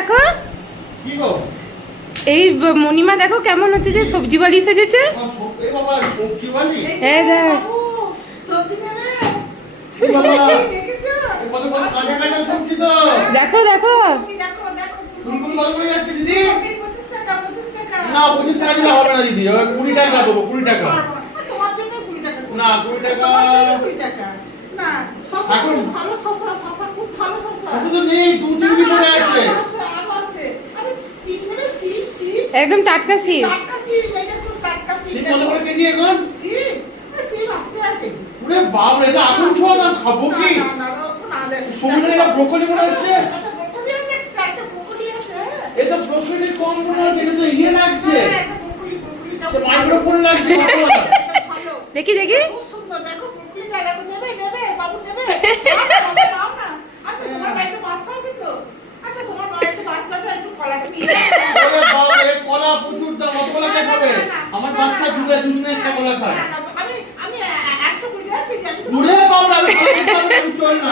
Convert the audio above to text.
দেখো এই মণিমা দেখো কেমন হচ্ছে যে সবজিওয়ালি সেজেছে। হ্যাঁ দেখো দেখো না 25 টাকা দিলে হবে না দিদি, 20 টাকা দেবো। 20 টাকা তোমার জন্য 20 টাকা না 20 টাকা 20 টাকা না। শসা খুব ভালো, শসা খুব ভালো। শসা তো নেই, 2-3 দিন পরে আছে। আরে সিম মানে সিম একদম টাটকা সিম। টাটকা সিম, এটা তো টাটকা সিম। ঠিক কত করে কেজি এখন? সিম 80 টাকা কেজি। ওরে বাপ রে, এটা আগুন ছোঁয়া দাম, খাবো কি? না না দেখ সুমনের এটা ব্রোকলি মনে হচ্ছে। আচ্ছা ব্রোকলি আছে, একটা ব্রোকলি আছে। এটা ব্রোকলি কম মনে হচ্ছে, এটা তো ইয়ে লাগছে, একটা ব্রোকলিটা সে মাইক্রোফোন লাগছে। ভালো। দেখি খুব সুন্দর, দেখো ব্রোকলিটা দেখো। নেবে বাবু নেবে। নাও না। আচ্ছা তোমার বাড়িতে বাচ্চা আছে তো? আচ্ছা তোমার বাড়িতে বাচ্চা আছে, একটু কলাটা নিয়ে যাও। ওরে বাপ রে, কলা প্রচুর দাম, অত কলা কে খাবে? আমার বাচ্চা দুদিনে একটা কলা খায়। আমি 120 টাকা কেজি। আমি তো ওরে বাপ রে, আমি চল না।